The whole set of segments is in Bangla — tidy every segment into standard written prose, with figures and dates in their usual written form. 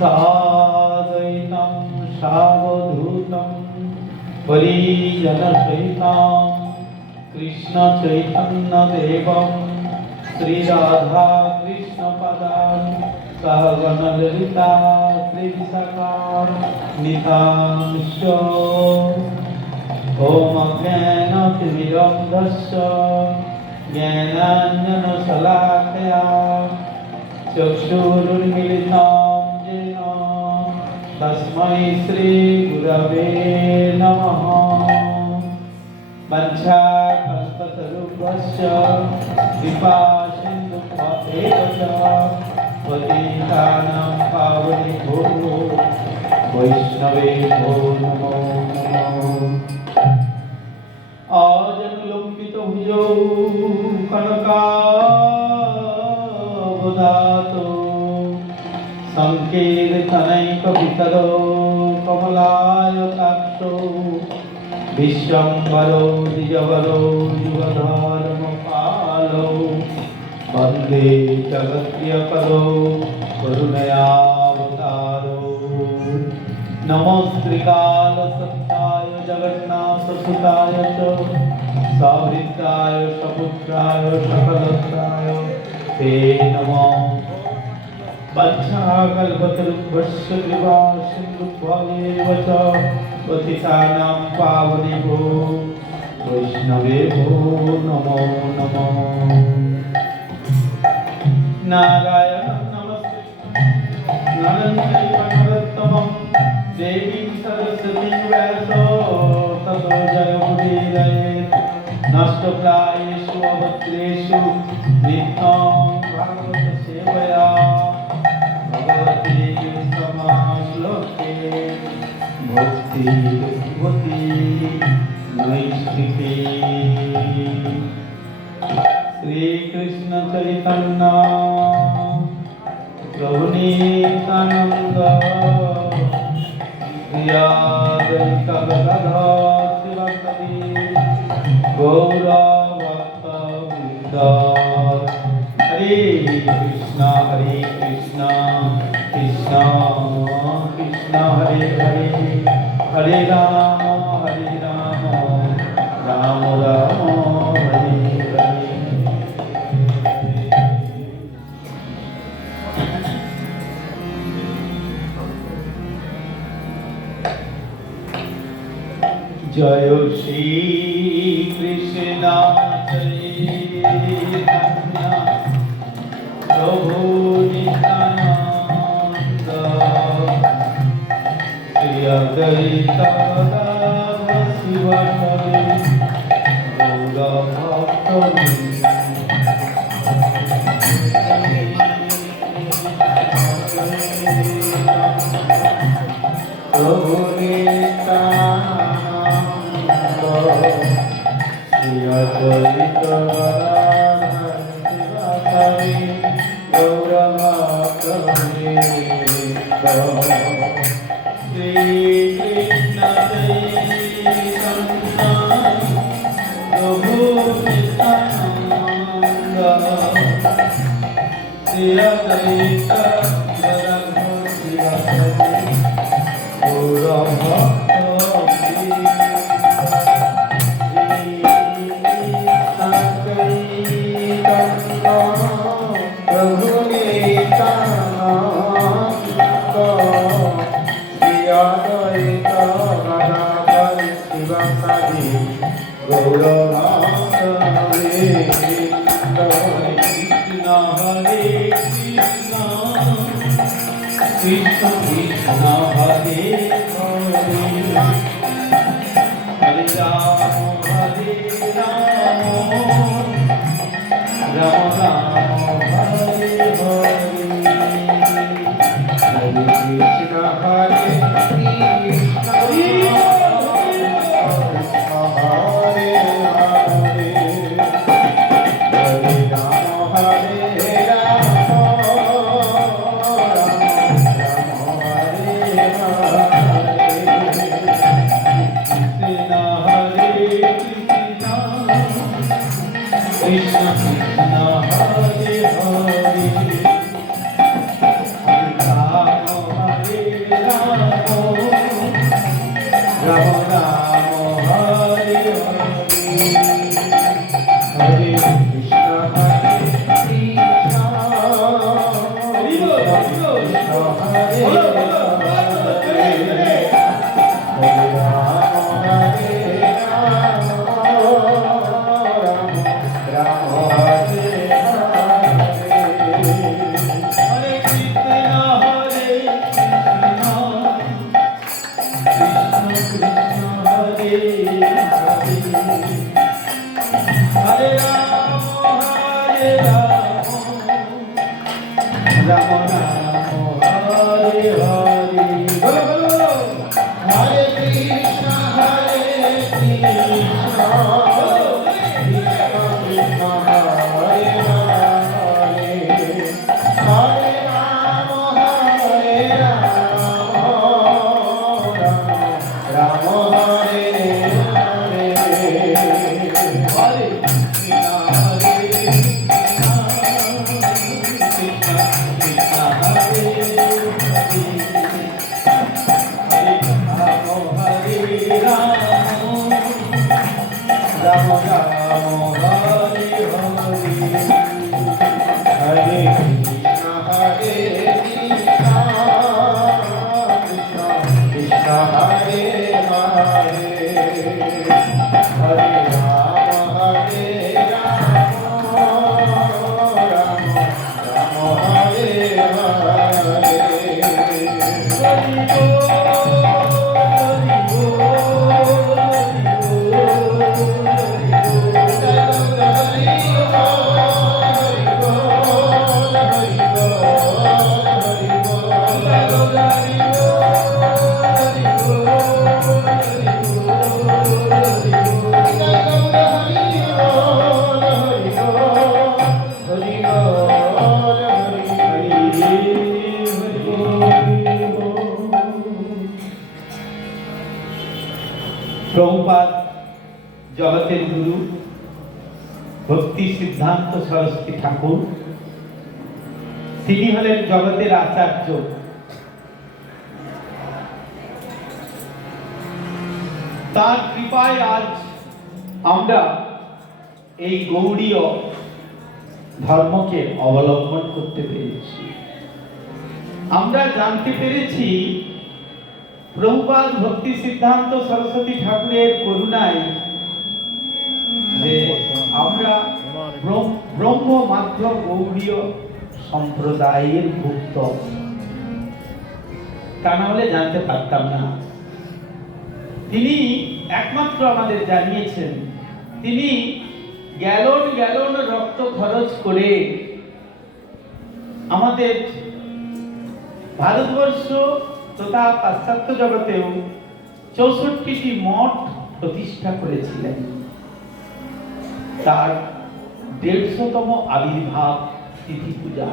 साद्वैतं सावधूतं परिजनसहितं कृष्णचैतन्यदेवं श्रीराधाकृष्णपदान् सहगणललिता श्रीविशाखान्वितांश्च ॐ अज्ञानतिमिरन्धस्य ज्ञानाञ्जनशलाकया चक्षुरुन्मिलितं येन तस्मै श्रीगुरवे नमः। वञ्चाकल्पतरुभ्यश्च कृपासिन्धुभ्येव च पतितानां पावनेभ्यो वैष्णवेभ्यो नमो नमः। आजनुलम्बितभुजौ कनकावदातो संकीर्तनैकपितरो कमलायताक्षो विश्वम्भरो द्विजवरो युगधर्मपालो वन्दे जगत्प्रियकरो करुणयावतारो। नमस्त्रिकालसत्ताय जगन्नाथसुताय च सवृत्ताय सपुत्राय सकलत्राय ते नमः। वञ्चाकल्पतरुभ्यश्च कृपासिन्धुभ्येव च पतितानां पावनेभ्यो वैष्णवेभ्यो नमो नमः। नारायणं नमस्कृत्य नरं चैव नरोत्तमं देवीं सरस्वतीं व्यासो ततो जयमुदीरयेत्। नष्टप्रायेषु अभद्रेषु नित्यं भागवतसेवया भगवती समाश्लोके भक्तिर्भवति नैष्ठिकी। श्रीकृष्ण चैतन्य प्रभु नित्यानंद श्री अद्वैत गदाधर शिवसदि गौरभक्तवृन्द। हरे कृष्णा कृष्णा कृष्णा हरे हरे हरे राम राम राम हरे हरे। जय श्री कृष्ण चैतन्य प्रभु नित्यानंद श्री अद्वैत गदाधर शिवसदि गौरभक्तवृन्द। प्रभु नित्यानंद श्री अद्वैत गदाधर शिवसदि गौरभक्तवृन्द। श्री कृष्ण चैतन्य प्रभु नित्यानंद श्री अद्वैत गदाधर शिवसदि कृष्ण कृष्ण हरे हरे हरे राम राम राम हरे हरे। हरे कृष्ण हरे कृष्ण हरे हरे हरे राम রাম রাম হরে হরে বলো বলো হরে Krishna Krishna Krishna Hare Hare Hare Ram Ram Hare Hare Hare Rama Rama Hare Hare Hare Krishna Hare Krishna Krishna Krishna Hare Hare Hare Rama Hare Rama Rama Rama Hare Hare Prabhupada জগতের গুরু ভক্তি সিদ্ধান্ত সরস্বতী ঠাকুর, তিনি হলেন জগতের আচার্য। তার কৃপায় আজ আমরা এই গৌড়ীয় ধর্মকে অবলম্বন করতে পেরেছি। আমরা জানতে পেরেছি প্রভুপাদ ভক্তি সিদ্ধান্ত সরস্বতী ঠাকুরের করুণায় যে আমরা ব্রহ্ম মাধ্য গৌড়ীয় সম্প্রদায়ের ভুক্ত, তা না হলে জানতে পারতাম না। তিনি একমাত্র আমাদের জানিয়েছেন, তিনি গ্যালন গ্যালন রক্ত খরচ করে আমাদের ভারতবর্ষ তথা পাশ্চাত্য জগতেও 64টি মঠ প্রতিষ্ঠা করেছিলেন। তার 150তম আবির্ভাব তিথি পূজা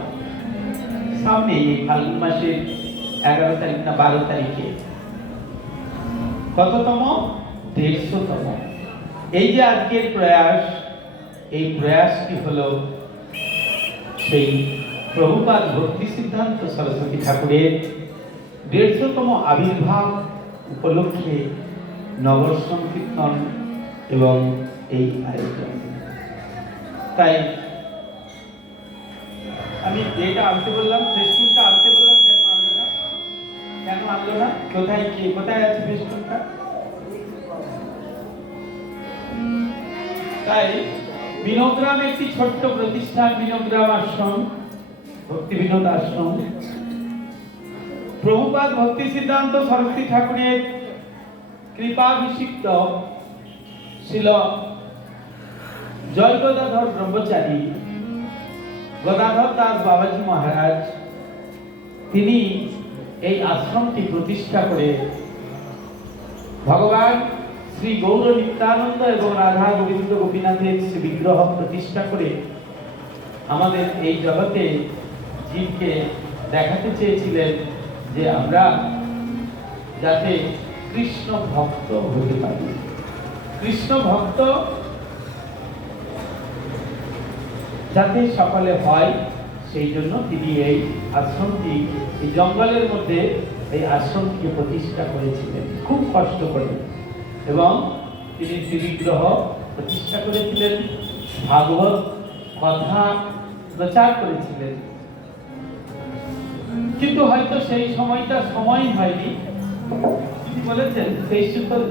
সামনে এই ফাল্গুন মাসের 11 তারিখ না 12 তারিখে। কততম? 150তম। এই যে আজকের প্রয়াস, এই প্রয়াসটি হলো সেই প্রভুপাদ ভক্তি সিদ্ধান্ত সরস্বতী ঠাকুরের 150তম আবির্ভাব উপলক্ষে নগর সংকীর্তন এবং এই আয়োজন। তাই আমি যেটা আনতে বললাম, ফেসবুকটা আনতে বললাম, কেন আনলো না? কেন আনলো না? কোথায় আছে ফেসবুকটা? তাই বিনোগ্রাম একটি ছোট্ট প্রতিষ্ঠান, বিনোগ্রাম আশ্রম, ভক্তি বিনোদ আশ্রম। প্রভুপাদ ভক্তি সিদ্ধান্ত সরস্বতী ঠাকুরের কৃপাভিষিক্ত ছিল জয় গদাধর ব্রহ্মচারী গদাধর দাস বাবাজি মহারাজ। তিনি এই আশ্রমটি প্রতিষ্ঠা করে ভগবান শ্রী গৌর নিত্যানন্দ এবং রাধা গোবিন্দ গোপীনাথের শ্রী বিগ্রহ প্রতিষ্ঠা করে আমাদের এই জগতে জীবকে দেখাতে চেয়েছিলেন যে আমরা যাতে কৃষ্ণ ভক্ত হতে পারি। কৃষ্ণ ভক্ত যাতে সকলে হয়, সেই জন্য তিনি এই আশ্রমটি, এই জঙ্গলের মধ্যে এই আশ্রমটিকে প্রতিষ্ঠা করেছিলেন খুব কষ্ট করে। এবং তিনি শ্রীবিগ্রহ প্রতিষ্ঠা করেছিলেন, ভাগবত কথা প্রচার করেছিলেন। কিন্তু হয়তো সেই সময়টা সময় হয়নি। তিনি বলেছেন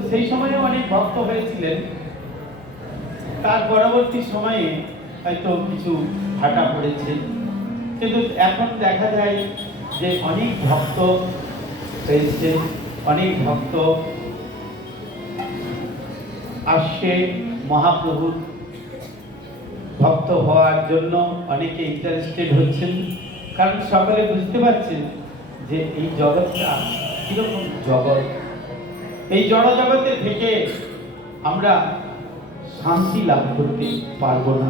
সেই সময়ে অনেক ভক্ত হয়েছিলেন, তার পরবর্তী সময়ে হয়তো কিছু ভাটা পড়েছে। কিন্তু এখন দেখা যায় যে অনেক ভক্ত হয়েছে, অনেক ভক্ত আসছে মহাপ্রভুর ভক্ত হওয়ার জন্য, অনেকে ইন্টারেস্টেড হচ্ছেন। কারণ সকলে বুঝতে পারছেন যে এই জগৎটা কিরকম জগৎ। এই জড় জগতে থেকে আমরা শান্তি লাভ করতে পারবো না।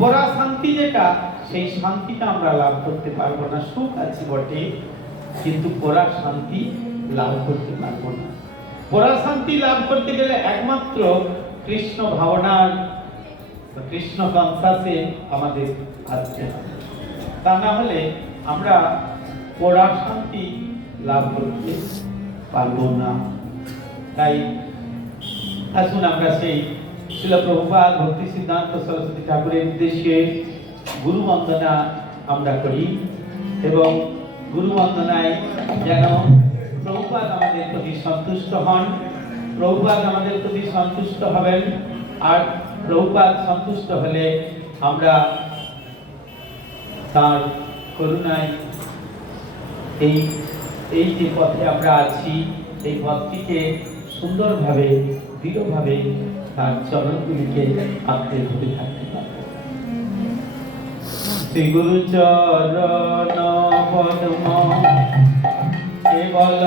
পরা শান্তি যেটা, সেই শান্তিটা আমরা লাভ করতে পারবো না। সুখ আছে বটে, কিন্তু পরা শান্তি লাভ করতে পারবো না। পরা শান্তি লাভ করতে গেলে একমাত্র কৃষ্ণ ভাবনার, কৃষ্ণ কনসাসে আমাদের আসতে হবে। তা না হলে আমরা পরা শান্তি লাভ করতে পারবো না। তাই আসুন আমরা সেই শিল প্রভুপাদ ভক্তি সিদ্ধান্ত সরস্বতী ঠাকুরের উদ্দেশ্যে গুরু বন্দনা আমরা করি, এবং গুরু বন্দনায় যেন প্রভুপাদ আমাদের প্রতি সন্তুষ্ট হন। প্রভুপাদ আমাদের প্রতি সন্তুষ্ট হবেন, আর প্রভুপাদ সন্তুষ্ট হলে আমরা তার করুণায় এই যে পথে আমরা আছি, এই পথটিকে সুন্দরভাবে দৃঢ়ভাবে তার চরণগুলিকে আঁকড়ে ধরে থাকতে পারব। শ্রী গুরু চরণ পদ্ম কেবল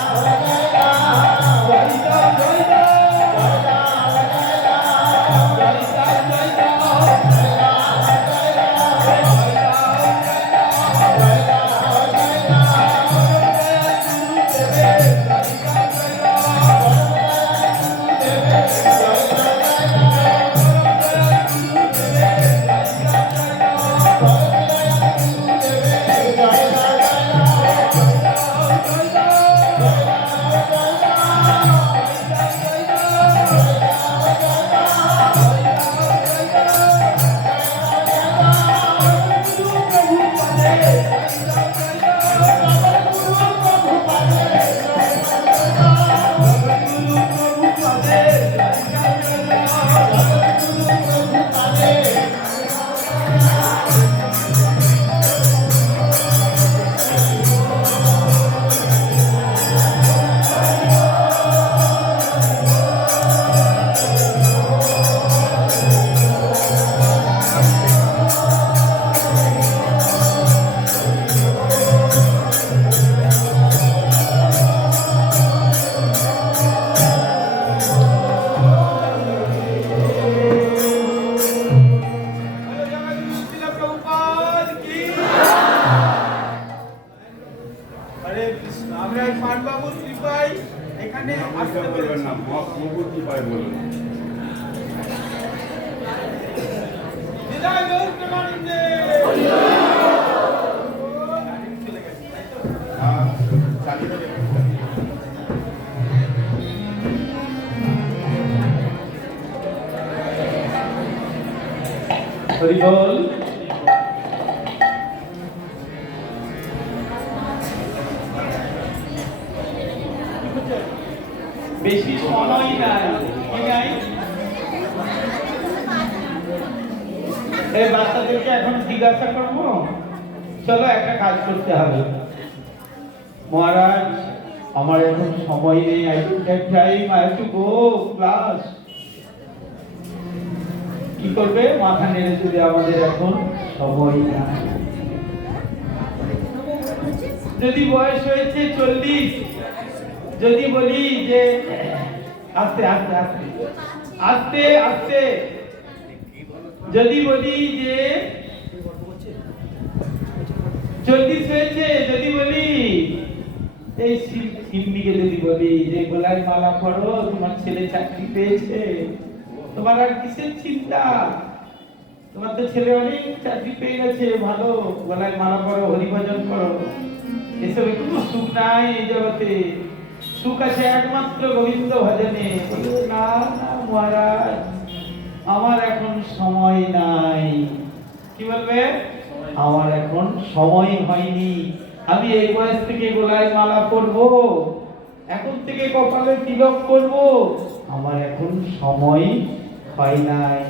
Jai আমরা এই পানবাবুর কৃপায় এখানে আসতে পেরেছি। না মহাপ্রভুর কৃপায় বলুন। বিদায় গৌর প্রেমানন্দে। হরি বল। বেশি সময় নাই, কি নাই? এই বাচ্চাদেরকে এখন জিজ্ঞাসা করবো, চলো একটা কাজ করতে হবে। মহারাজ আমার এখন সময় নেই, I don't have time, I have to go class। কি করবে? মাথা নেড়ে চলে আমাদের এখন সময় নাই। যদি বয়স হয়েছে 40, যদি বলি যে আস্তে আস্তে আস্তে আস্তে আস্তে, যদি বলি যে 40 হয়েছে, যদি বলি এই সিন্ডিকে, যদি বলি যে গলায় মালা পরো, তোমার ছেলে চাকরি পেয়েছে, তোমার আর কিসের চিন্তা? তোমার তো ছেলে অনেক চাকরি পেয়ে গেছে, ভালো, গলায় মালা পরো, হরিভজন করো। এসবে কোনো সুখ নাই এই জগতে, সুখ আছে একমাত্র গোবিন্দ ভজনে। না না মহারাজ, আমার এখন সময় নাই। কি বলবে? আমার এখন সময় হয়নি, আমি এই বয়স থেকে গলায় মালা পরবো, এখন থেকে কপালে তিলক করব, আমার এখন সময় হয় নাই।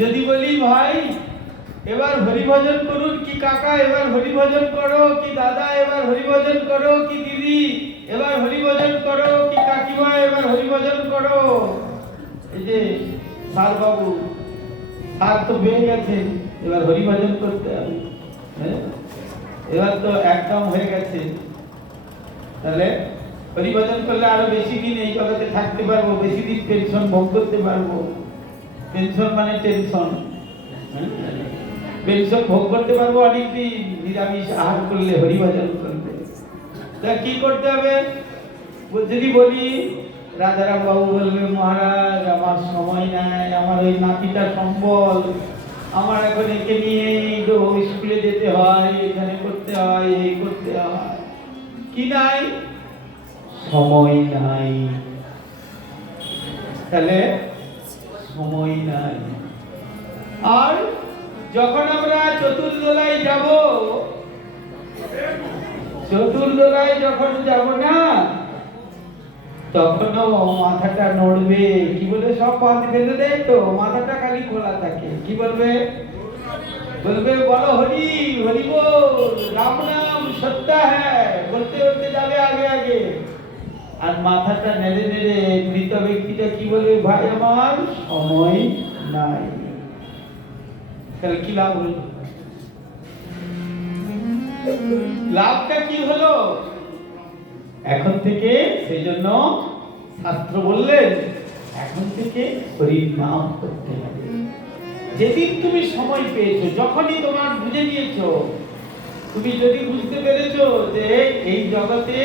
যদি বলি ভাই এবার হরিভজন করুন, কি কাকা এবার হরিভজন করো, কি দাদা এবার হরিভজন করো, কি দিদি এবার হরিভজন করো, কি কাকিমা এবার হরিভজন করো, এই যে স্যার বাবু, স্যার তো পেয়ে গেছে, এবার হরিভজন করতে হবে, এবার তো একদম হয়ে গেছে। তাহলে হরিভজন করলে আরো বেশি দিন এই জগতে থাকতে পারবো, বেশি দিন পেনশন ভোগ করতে পারবো। পেনশন মানে টেনশন, পেনশন ভোগ করতে পারবো অনেকদিন নিরামিষ আহার করলে, হরিভজন করলে। তা কি করতে হবে? যদি বলি, রাজারাম বাবু বলবে মহারাজ আমার সময় নাই, আমার ওই নাতিটা সম্বল, আমার এখন একে নিয়ে স্কুলে যেতে হয়, এখানে করতে হয়, এই করতে হয়, কি নাই? সময় নাই। তাহলে সময় নাই। আর যখন আমরা চতুর্দোলায় যাব, চতুর্দোলায় যখন যাব না, তখনও মাথাটা নড়বে। কি বলে? সব পথ বেঁধে দেয় তো, মাথাটা খালি খোলা থাকে। কি বলবে? বলবে বলো হরি হরি বল, রাম নাম সত্য হ্যায়, বলতে বলতে যাবে আগে আগে। আর মাথাটা নেড়ে নেড়ে মৃত ব্যক্তিটা কি বলবে? ভাই আমার সময় নাই। তাহলে কি লাভ হলো? লাভটা কি হলো? এখন থেকে সেই জন্য শাস্ত্র বললেন এখন থেকে হরির নাম করতে হবে। যেদিন তুমি সময় পেয়েছো, যখনই তোমার বুঝে নিয়েছো, তুমি যদি বুঝতে পেরেছো যে এই জগতে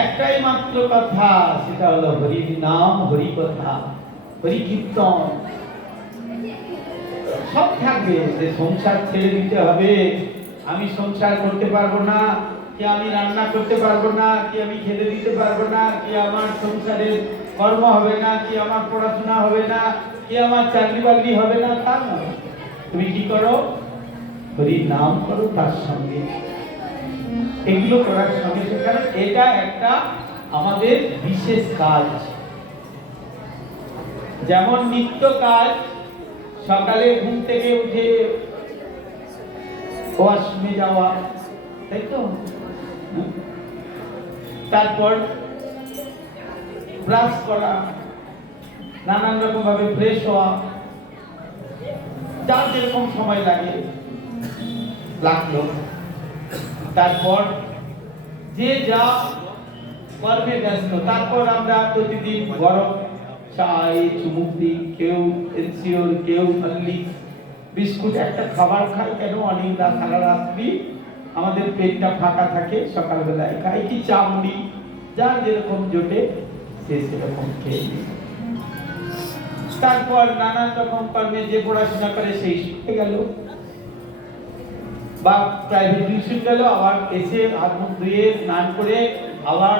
একটাই মাত্র কথা, সেটা হলো হরির নাম, হরি কথা, হরি কীর্তন, সব থাকবে। যে সংসার ছেড়ে দিতে হবে, আমি সংসার করতে পারবো না, কি আমি রান্না করতে পারবো না, কি আমি খেতে দিতে পারবো না, কি আমার সংসারের কর্ম হবে না, কি আমার পড়াশোনা হবে না, কি আমার চাকরি বাকরি হবে না, তা নয়। তুমি কি করো? হরির নাম করো, তার সঙ্গে এগুলো করার সঙ্গে কারণ এটা একটা আমাদের বিশেষ কাজ। যেমন নিত্য কাজ, সকালে ঘুম থেকে উঠে ওয়াশরুমে যাওয়া, তাই তো, তারপর ব্রাশ করা, নানান রকম ভাবে ফ্রেশ হওয়া, যার যেরকম সময় লাগে লাগলো, তারপর যে যা কর্মে ব্যস্ত, তারপর আমরা প্রতিদিন গরম চাই চুমুক দিই, কেউ এনসিওর, কেউ হরলিক্স, বিস্কুট একটা খাবার খাই কেন, অনেক রাত সারা রাত্রি আমাদের পেটটা ফাঁকা থাকে, সকালবেলায় খাই কি চা মুড়ি, যার যেরকম জোটে সে সেরকম খেয়ে নিই। তারপর নানান রকম কর্মে যে পড়াশোনা করে সেই শিখতে গেল, বা প্রাইভেট টিউশন গেল, আবার এসে হাত মুখ ধুয়ে স্নান করে আবার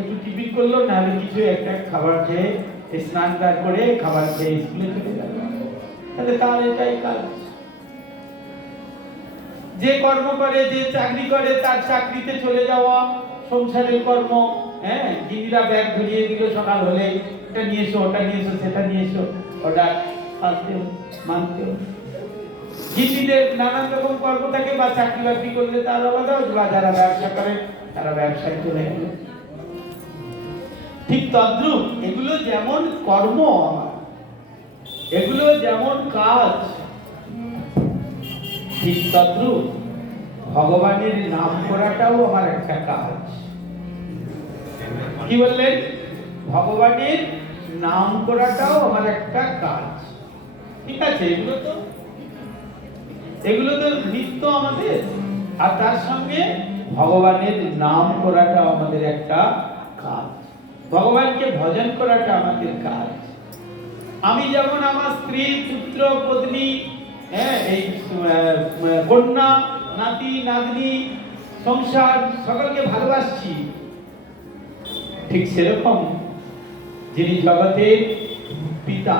একটু টিফিন করলো, নাহলে কিছু একটা খাবার খেয়ে স্নান করে খাবার খেয়ে স্কুলে চলে গেল। তাহলে তার এটাই কাজ। যে কর্ম করে, যে চাকরি করে, তার চাকরিতে চলে যাওয়া, সংসারের কর্ম। হ্যাঁ, গিনিরা ব্যাগ ধরিয়ে দিল সকাল হলে, এটা নিয়ে এসো, ওটা নিয়ে এসো, সেটা নিয়ে এসো, অর্ডার মানতে। গিনিদের নানান রকম কর্ম থাকে, বা চাকরি বাকরি করলে তার আলাদা, বা যারা ব্যবসা করে তারা ব্যবসায় চলে গেল। ঠিক তদ্রূপ এগুলো যেমন কর্ম আমার, এগুলো যেমন কাজ, ঠিক তদ্রূপ ভগবানের নাম করাটাও আমার একটা কাজ। কি বললেন? ভগবানের নাম করাটাও আমার একটা কাজ। ঠিক আছে, এগুলো তো নিত্য আমাদের, আর তার সঙ্গে ভগবানের নাম করাটাও আমাদের একটা কাজ। ভগবানকে ভজন করাটা আমাদের কাজ। আমি যেমন আমার স্ত্রী, পুত্র, পত্নী, এই কন্যা, নাতি, নাতনি, সংসার সকলকে ভালোবাসছি, ঠিক সেরকম যিনি জগতের পিতা,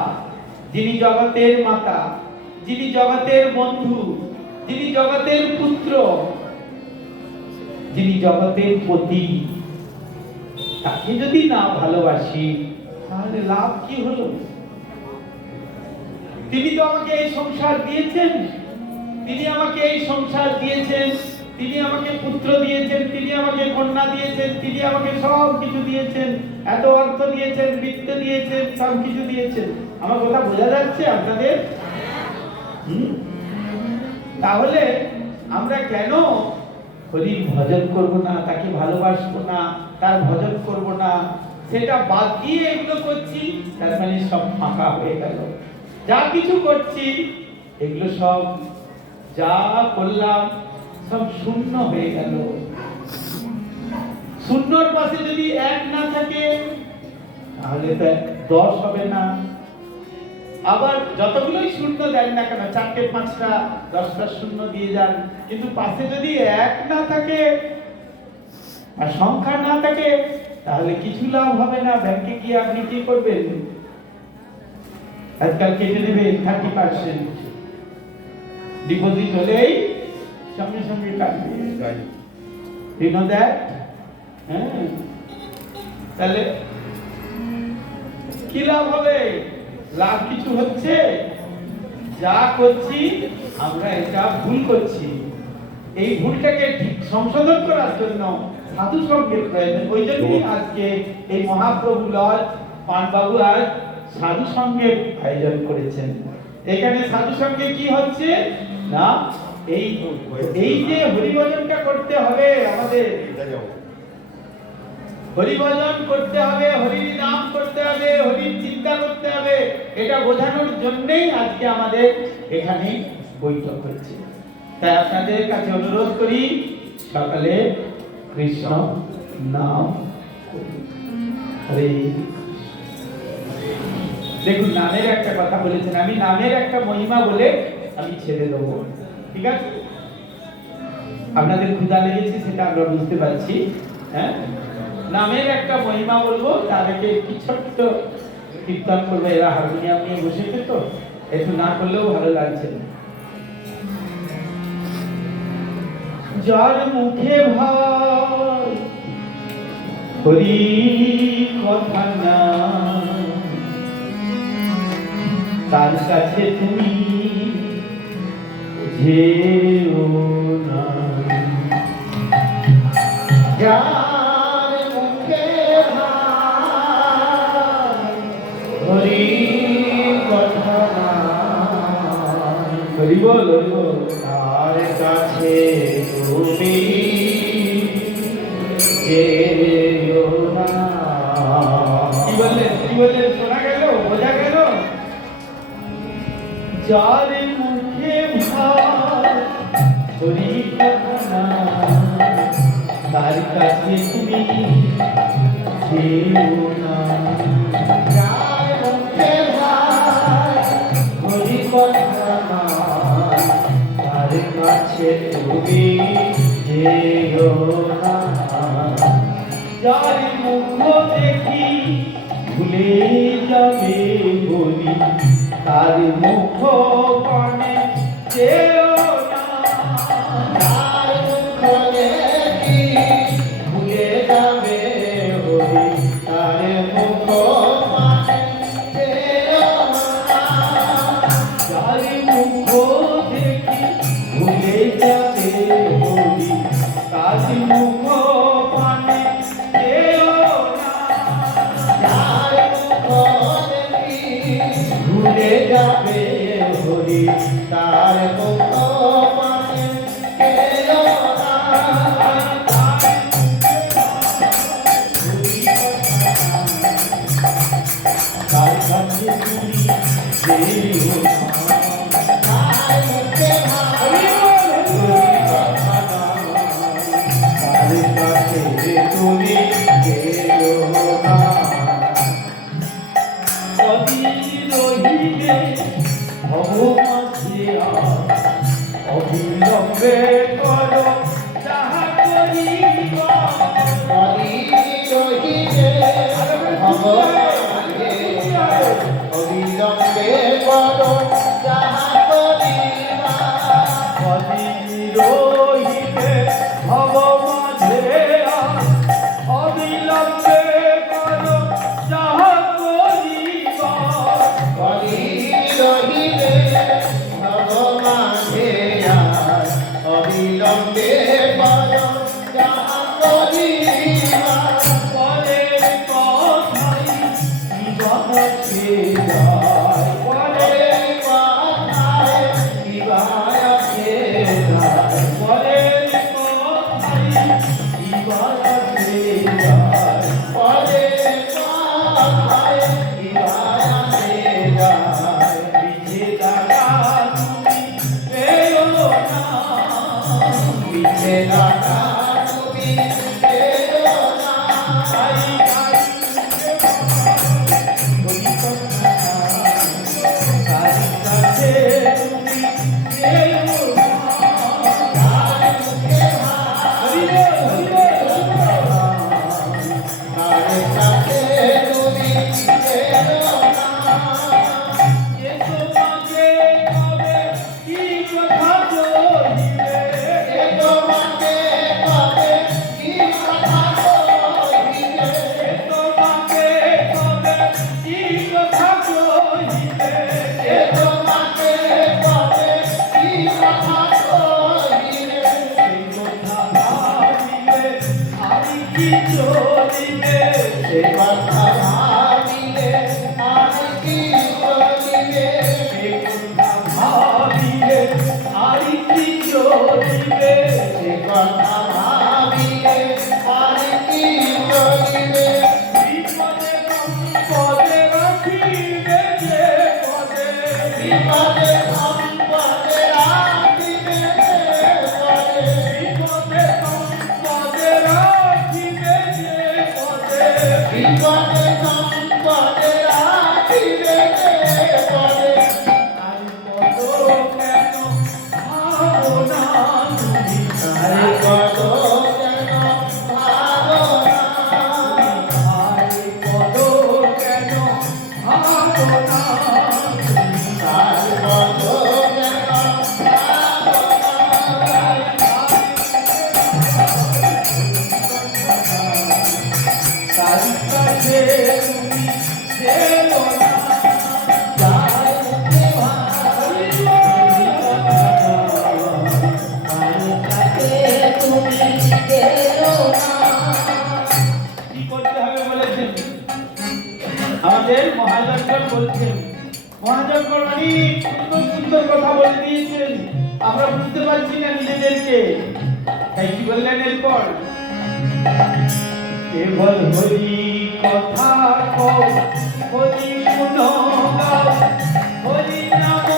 যিনি জগতের মাতা, যিনি জগতের বন্ধু, যিনি জগতের পুত্র, যিনি জগতের পতি, তাকে যদি না ভালোবাসি তাহলে লাভ কি হলো? তিনি তো আমাকে এই সংসার দিয়েছেন, তিনি আমাকে এই সংসার দিয়েছেন, তিনি আমাকে পুত্র দিয়েছেন, তিনি আমাকে কন্যা দিয়েছেন, তিনি আমাকে সব কিছু দিয়েছেন, এত অর্থ দিয়েছেন, বৃত্ত দিয়েছেন, সব কিছু দিয়েছেন। আমার কথা বোঝা যাচ্ছে আপনাদের? তাহলে আমরা কেন হরির ভজন করব না, তাকে ভালোবাসবো না, তার ভজন করব না, সেটা বাদ দিয়ে এগুলো করছি? তার মানে সব ফাঁকা হয়ে গেল। যা কিছু করছি এগুলো সব যা করলাম সব শূন্য হয়ে গেল। শূন্যর পাশে যদি এক না থাকে তাহলে তো 10 হবে না। আবার যতগুলোই শূন্য দেন না কেন, 4টে 5টা 10টা শূন্য দিয়ে যান, কিন্তু পাশে যদি এক না থাকে আর সংখ্যা না থাকে তাহলে কিছু লাভ হবে না। ব্যাংকে গিয়ে আপনি কি করবেন? আজকাল কেটে নেবে 30%, ডিপোজিট হলেই সঙ্গে সঙ্গে কাটবে। You know that? হ্যাঁ, তাহলে কি লাভ হবে? লাভ কিছু হচ্ছে? যা করছি আমরা এটা ভুল করছি। এই ভুলটাকে ঠিক সংশোধন করার জন্য সাধু সঙ্গের প্রয়োজন। ওই জন্যই আজকে এই মহাপ্রভু লজ পানবাবু আজ সাধু সঙ্গের আয়োজন করেছেন। এখানে সাধু সঙ্গে কি হচ্ছে না, এই যে হরিভজনটা করতে হবে, আমাদের হরিভজন করতে হবে, হরির নাম করতে হবে, হরির চিন্তা করতে হবে, এটা বোঝানোর জন্যই আজকে আমাদের এখানে বৈঠক হচ্ছে। তাই আপনাদের কাছে অনুরোধ করি, সকালে কৃষ্ণ নাম করুন। হরে দেখুন, নামের একটা কথা বলেছেন, আমি নামের একটা মহিমা বলে আমি ছেড়ে দেবো। ঠিক আছে, আপনাদের ক্ষুধা লেগেছে সেটা আমরা বুঝতে পারছি। হ্যাঁ, নামের একটা মহিমা বলবো, তার আগে একটু ছোট্ট কীর্তন করবে। এরা হারমোনিয়াম নিয়ে বসেছে তো একটু না করলেও ভালো লাগছে। যার মুখে ভাই হরি কথা না, তার কাছে তুমি যেও না। যার মুখে ভাই হরি কথা না, হরি বল, তার কাছে তুমি যেও না। কি বললেন? কি বললেন? শোনা গেল? বোঝা গেল? যার মুখে কাছে তুমি যেও না। যার মুখে ভাই হরি কথা নাই, তার কাছে তুমি যেও না। যার মুখ দেখি ভুলে যাবে বলি, তার মুখ পানে যেও না। যার মুখ দেখি ভুলে যাবে বলি, তার মুখ পানে যেও না। যার মুখ দেখি ভুলে যাবে বলি, তার মুখ পানে যেও না। যার মুখ দেখি ভুলে যাবে হরি, তার মুখ পানে যেও না। তার কাছে তুমি যেও না। যার মুখে ভাই তার কাছে তুমি যেও না। অধীর রহিলে ভগবানে অবিলম্বে করো যাহা করিব। অবিলম্বে করো যাহা করিবা। অধীর রহিলে ভগবানে অবিলম্বে করো যাহা করিব। রহিলে ভগবানে অবিলম্বে করো যাহা করিবা। পরের কথাই বিবাহকে যায়, পরের কথায় বিবাহকে যায়, পরের কথাই বিবাহকে যায়, পরে কথায় বিবাহকে যায়। পিছে দাঁড়া তুমি এলো না, পিছে দাঁড়া তুমি এলো না। তার কাছে তুমি যেও না। তার মুখে হরি বল, হরি বল, হরি বল। তার কাছে তুমি এলো না। এ তোমাকে কবে কি কথা বলিবে, এ তোমাকে কবে কি কথা কহিবে। এ তোমাকে কবে কি কথা বলিবে। এ তোমাকে কবে কি কথা কহিবে। এই কথা ভাবিলে আমি কি চলিবে, সে কথা ভাবিলে আর কি করিবে। এই কথা ভাবিলে আর কি চলিবে। সে কথা ভাবিলে আর কি করিবে। বিপদে সম্পদে রাখিবে যে পদে, বিপদে সম্পদে রাখিবে পদে। বিপদে সম্পদে রাখিবে যে পদে। বিপদে সম্পদে রাখিবে পদে। আর কত কেন ভাবনা তুমি, আরে কত কেন ভাবনা। আর কত কেন ভাবনা তুমি। আর কত কেন ভাবনা। তার কাছে তুমি যেও না। যার মুখে ভাই তার কাছে তুমি এলো না। কি করতে হবে বলেছেন আমাদের মহাজনগণ বলছেন। মহাজনগণ অনেক সুন্দর সুন্দর কথা বলে দিয়েছেন, আমরা বুঝতে পারছি না নিজেদেরকে। তাই কি বললেন এরপর, কেবল হরি কথা কও, হরি গুণ গাও, হরি নাম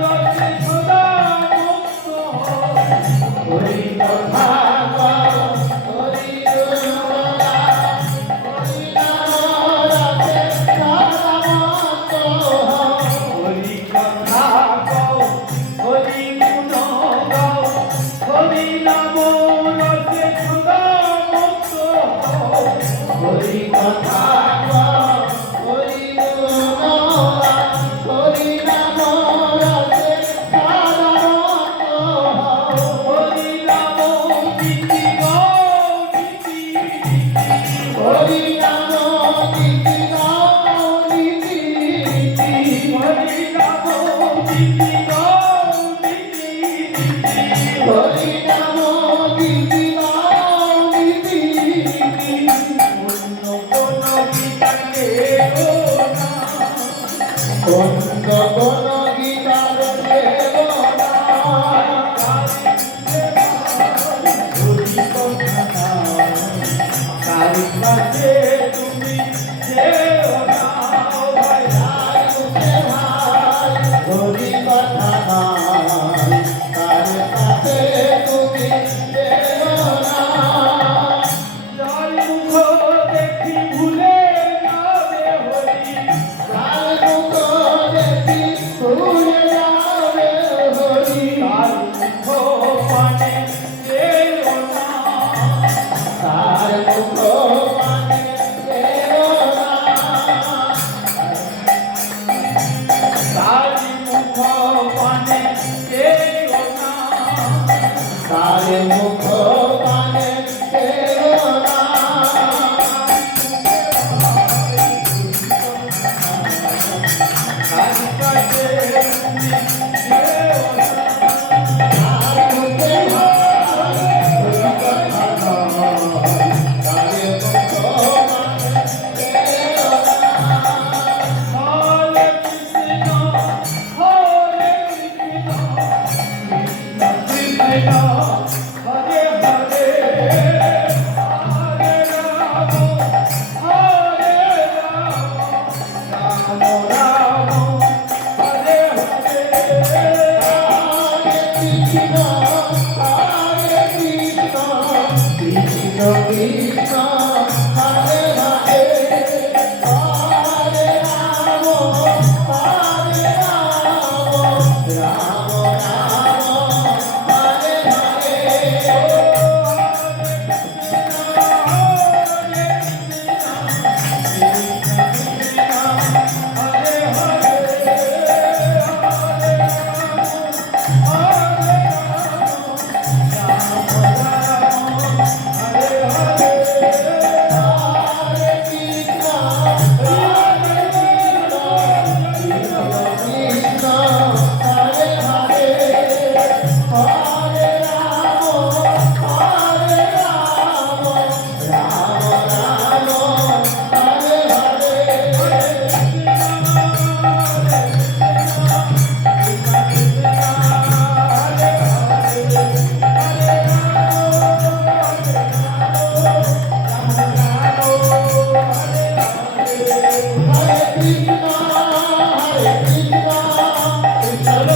রসে সদা মুক্ত হও। হরি কথা কও, হরি গুণ কথা হরি হরি নাম রাতে হরি নাম গীতি গো গীতি হরি নাম গীতি হরি নাম গীতি গো গীতি হরি নাম গীতি অন্য কোন গীতাকে গো না অন্য কোন গীতার দেবনা কারি কাছে তুমি যেও না ও ভাই হরি কথা তার কাছে তুমি দেবনা যার মুখ দেখি ভুলে যাবে হরি তার মুখ দেখি ভুলে যাবে হরি তার মুখ পানে যেও না তার মুখ মানে দেবনা তার মুখ পানে যেও না তার মুখ মানে দেবনা কারি কাছে তুমি যেও না তার মুখে হরি কথা তার মুখ মানে দেবনা হরে কৃষ্ণ হরে কৃষ্ণ কৃষ্ণ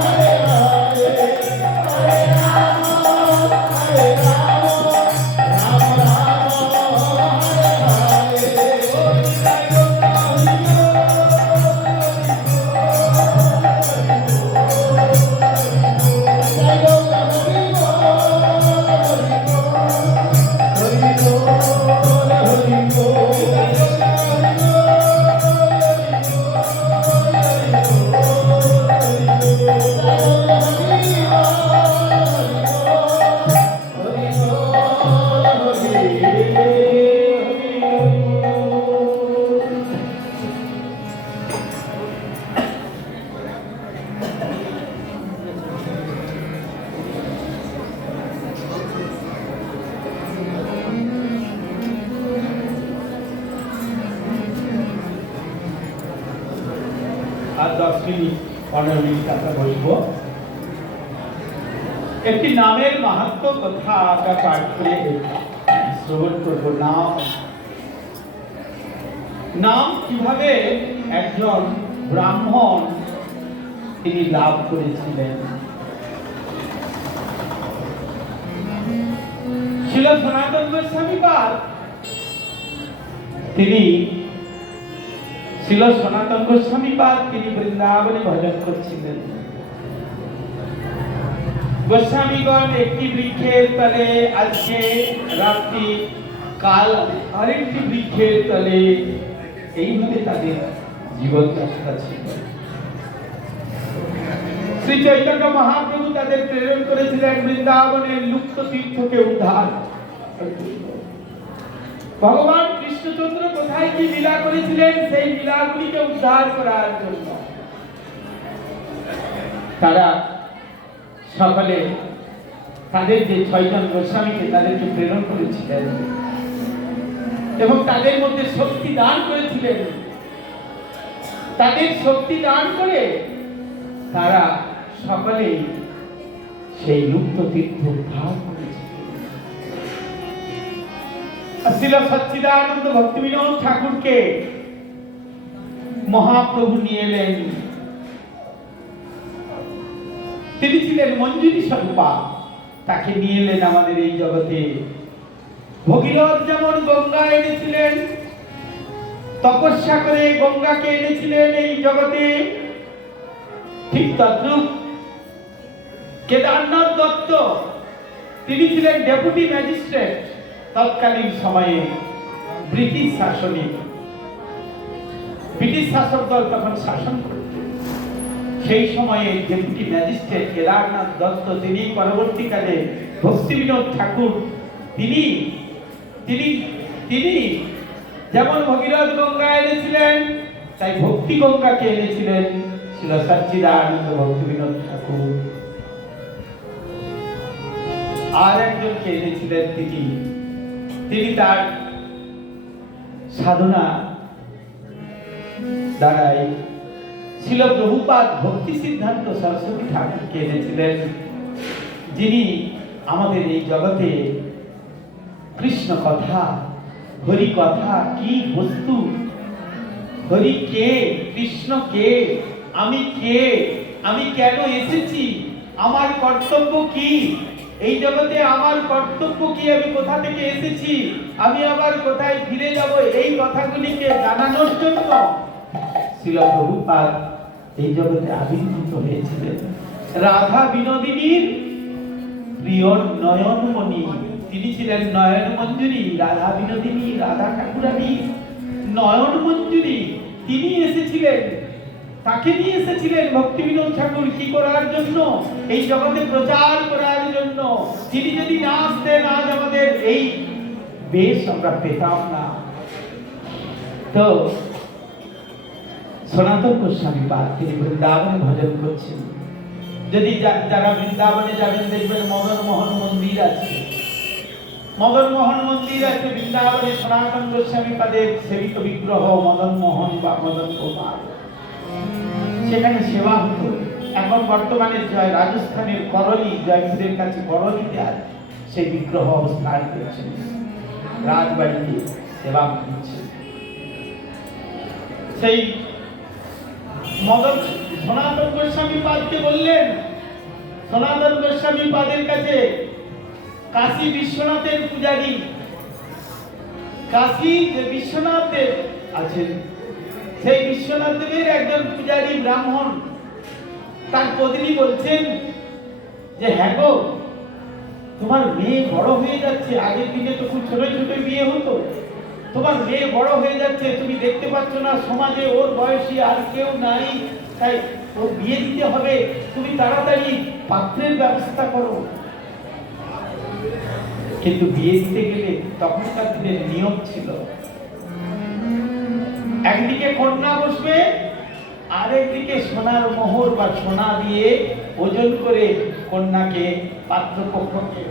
হরে হরে হরে রাম হরে রাম রাম রাম হরে হরে আর 10 মিনিট 15 মিনিট আমরা বলবো। একটি নামের মাহাত্ম্য কথা আমরা পাঠ করে শ্রবণ করব। নাম কিভাবে একজন ব্রাহ্মণ তিনি লাভ করেছিলেন। শিল সনাতন গোস্বামী পাদ তিনি শিল সনাতন গোস্বামী পাদ তিনি বৃন্দাবনে ভজন করছিলেন। গোস্বামীগণ একটি বৃক্ষের তলে আজকে রাত্রি কাল আরেকটি বৃক্ষের তলে, এইভাবে তাদের জীবনযাত্রা ছিল। শ্রী চৈতন্য মহাপ্রভু তাদের প্রেরণ করেছিলেন বৃন্দাবনের লুপ্ত তীর্থকে উদ্ধার করতে। ভগবান কৃষ্ণচন্দ্র কোথায় কি লীলা করেছিলেন সেই লীলাগুলিকে উদ্ধার করার জন্য তারা সকলে তাদের যে 6 জন গোস্বামীকে তাদেরকে প্রেরণ করেছিলেন এবং তাদের মধ্যে শক্তি দান করেছিলেন। তাদের শক্তি দান করে তারা সকলেই সেই লুপ্ত তীর্থ উদ্ধার করেছিলেন। শ্রীল সচ্চিদানন্দ ভক্তিবিনোদ ঠাকুরকে মহাপ্রভু নিয়ে এলেন। তিনি ছিলেন মঞ্জুরি স্বরূপা, তাকে নিয়ে এলেন আমাদের এই জগতে। ভগীরথ যেমন গঙ্গা এনেছিলেন, তপস্যা করে গঙ্গাকে এনেছিলেন এই জগতে, ঠিক তদ্রূপ কেদারনাথ দত্ত তিনি ছিলেন ডেপুটি ম্যাজিস্ট্রেট তৎকালীন সময়ে ব্রিটিশ শাসনে। ব্রিটিশ শাসক দল তখন শাসন করত। সেই সময়ে ডেপুটি ম্যাজিস্ট্রেট কেদারনাথ দত্ত তিনি পরবর্তীকালে ভক্তিবিনোদ ঠাকুর তিনি তিনি তিনি যেমন ভগীরথ গঙ্গা এনেছিলেন, তাই ভক্তি গঙ্গাকে এনেছিলেন শ্রীল সচ্চিদানন্দ ভক্তিবিনোদ ঠাকুর। আর একজনকে এনেছিলেন তিনি তার সাধনা দ্বারাই ছিল প্রভুপাদ ভক্তি সিদ্ধান্ত সরস্বতী ঠাকুরকে এনেছিলেন, যিনি আমাদের এই জগতে কৃষ্ণ কথা, হরি কথা কি বস্তু, হরি কে, কৃষ্ণ কে, আমি কে, আমি কেন এসেছি, আমার কর্তব্য কি এই জগতে, আমার কর্তব্য কি, আমি কোথা থেকে এসেছি, আমি আবার কোথায় ফিরে যাব, এই কথাগুলিকে জানানোর জন্য শ্রীল প্রভুপাদ এই জগতে আবির্ভূত হয়েছিলেন। রাধা বিনোদিনীর প্রিয় নয়নমণি, তিনি ছিলেন নয়ন মঞ্জুরি। রাধা বিনোদিনী, রাধা ঠাকুরানী নয়ন মঞ্জুরি, তিনি এসেছিলেন। তাকে নিয়ে এসেছিলেন ভক্তিবিনোদ ঠাকুর কি করার জন্য? এই জগতে প্রচার করার জন্য। তিনি যদি না আসতেন আজ আমাদের এই বেশ আমরা পেতাম না। তো সনাতন গোস্বামী পাদ তিনি বৃন্দাবনে ভজন করছেন। যদি যারা বৃন্দাবনে যাবেন দেখবেন মদন মোহন মন্দির আছে, মদন মোহন মন্দির আছে বৃন্দাবনে। সনাতন গোস্বামী পাদের সেবিত বিগ্রহ মদন মোহন বা মদন গোপাল, সেখানে সেবা হতো। এখন বর্তমানে জয় রাজস্থানের করলি, জয়পুরের কাছে করলিতে আর সেই বিগ্রহ অবস্থান করেছেন, রাজবাড়িতে সেবা করছে। সেই মদন সনাতন গোস্বামী পাদকে বললেন, সনাতন গোস্বামী পাদের কাছে কাশী বিশ্বনাথের পূজারী, কাশী যে বিশ্বনাথ দেব আছেন, সেই বিশ্বনাথ দেবের একজন পূজারী ব্রাহ্মণ, তার পত্নী বলছেন যে হ্যাঁ গো, তোমার মেয়ে বড় হয়ে যাচ্ছে, আগের দিনে তো খুব ছোট ছোট বিয়ে হতো, তোমার মেয়ে বড় হয়ে যাচ্ছে, তুমি দেখতে পাচ্ছ না সমাজে ওর বয়সী আর কেউ নাই, তাই ওর বিয়ে দিতে হবে, তুমি তাড়াতাড়ি পাত্রের ব্যবস্থা করো। কিন্তু বিয়ে দিতে গেলে তখনকার দিনের নিয়ম ছিল, একদিকে কন্যা বসবে, আরেকদিকে সোনার মোহর বা সোনা দিয়ে ওজন করে কন্যাকে পাত্রপক্ষকে